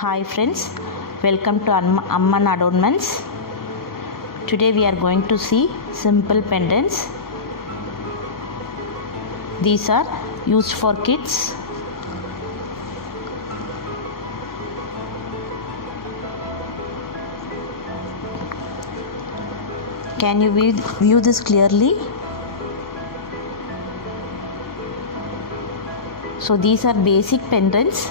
Hi friends, welcome to Amman Adornments. Today we are going to see simple pendants. These are used for kids. Can you view this clearly? So these are basic pendants.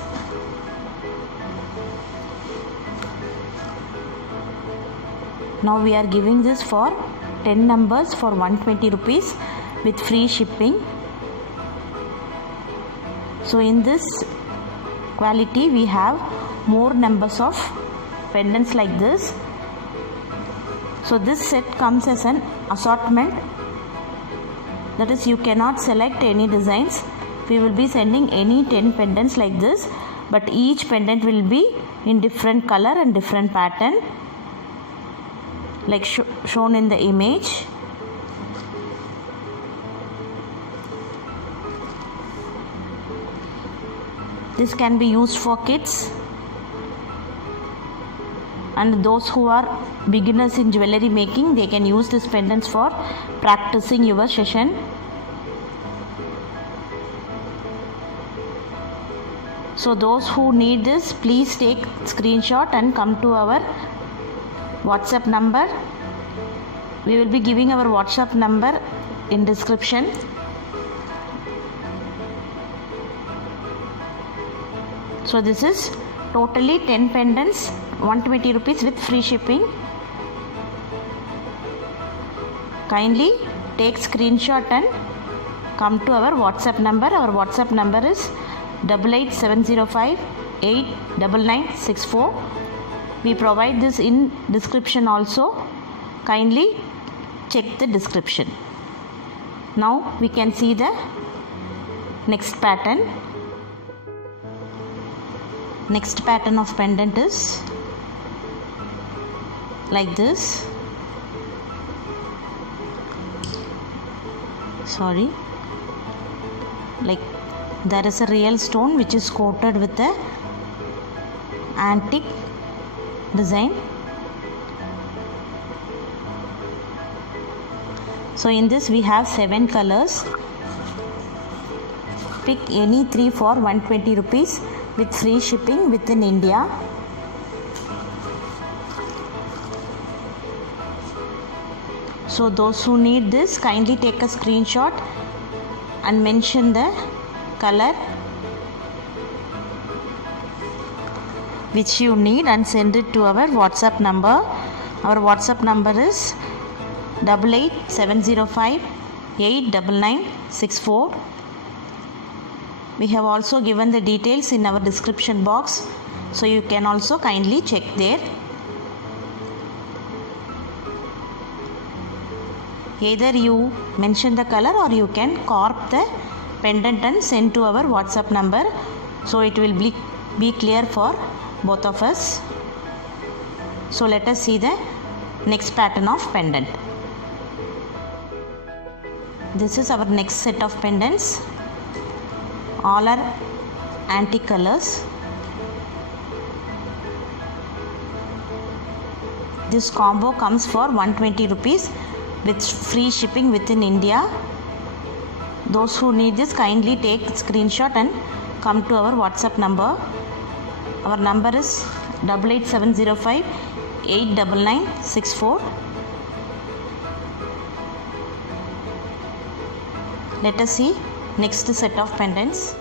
Now we are giving this for 10 numbers for 120 rupees with free shipping. So in this quality we have more numbers of pendants like this. So this set comes as an assortment, that is you cannot select any designs. We will be sending any 10 pendants like this, but each pendant will be in different color and different pattern like shown in the image. This can be used for kids and those who are beginners in jewelry making, they can use these pendants for practicing your session. So those who need this, please take screenshot and come to our WhatsApp number. We will be giving our WhatsApp number in description. So this is totally 10 pendants, 120 rupees with free shipping. Kindly take screenshot and come to our WhatsApp number. Our WhatsApp number is 88705 89964. We provide this in description also. Kindly check the description. Now we can see the next pattern. Next pattern of pendant is like this. Like there is a real stone which is coated with a antique design. So in this we have 7 colors. Pick any 3 for 120 rupees with free shipping within India. So those who need this, kindly take a screenshot and mention the color which you need and send it to our WhatsApp number. Our WhatsApp number is 88705 89964. We have also given the details in our description box, so you can also kindly check there. Either you mention the color or you can carve the pendant and send to our WhatsApp number, so it will be clear for both of us. So let us see the next pattern of pendant. This is our next set of pendants. All are antique colors. This combo comes for 120 rupees with free shipping within India. Those who need this, kindly take screenshot and come to our WhatsApp number. Our number is 88705 89964. Let us see next set of pendants.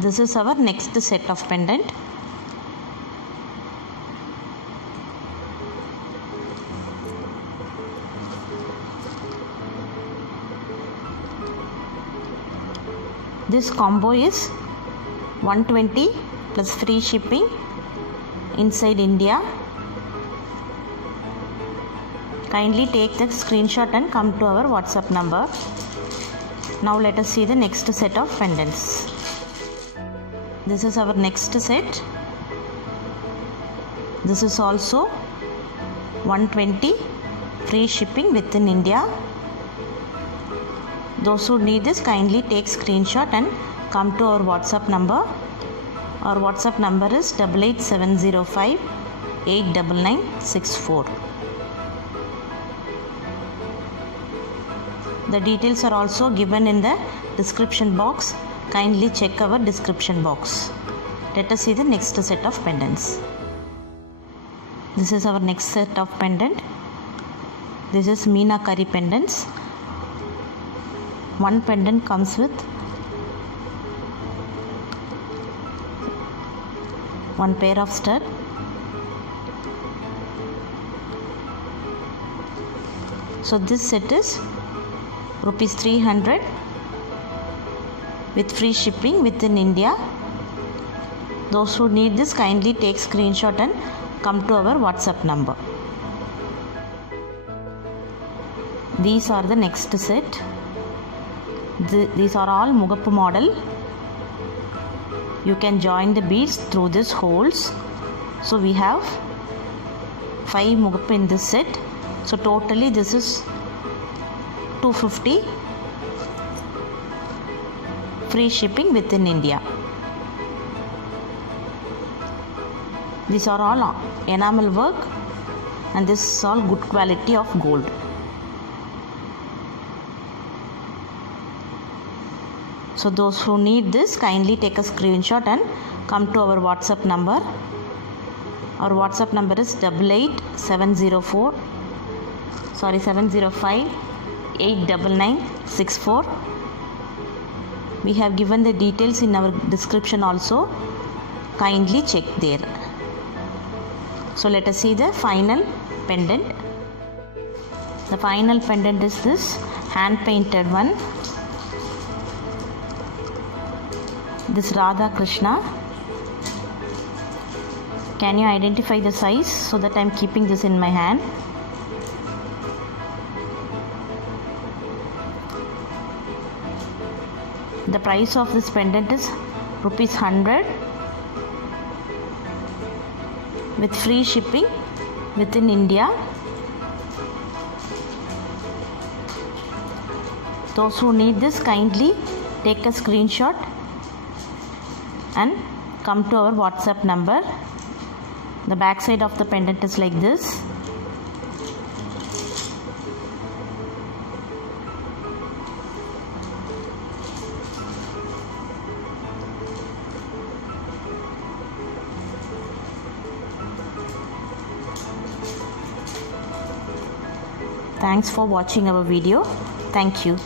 This is our next set of pendant. This combo is 120 plus free shipping inside India. Kindly take the screenshot and come to our WhatsApp number. Now let us see the next set of pendants. This is our next set. This is also 120 free shipping within India. Those who need this, kindly take screenshot and come to our WhatsApp number. Our WhatsApp number is 88705 89964. The details are also given in the description box. Kindly check our description box. Let us see the next set of pendants. This is our next set of pendant. This is Meenakari pendants. One pendant comes with one pair of stud, so this set is rupees 300 with free shipping within India. Those who need this kindly take screenshot and come to our WhatsApp number. These are the next set. These are all Mugappu model. You can join the beads through these holes. So we have 5 Mugappu in this set. So totally this is 250. Free shipping within India. These are all enamel work and this is all good quality of gold. So those who need this kindly take a screenshot and come to our WhatsApp number. Our WhatsApp number is 705 89964. We have given the details in our description also. Kindly check there. So let us see the final pendant. The final pendant is this hand painted one. This Radha Krishna. Can you identify the size so that I am keeping this in my hand? The price of this pendant is rupees 100 with free shipping within India. Those who need this kindly take a screenshot and come to our WhatsApp number. The back side of the pendant is like this. Thanks for watching our video. Thank you.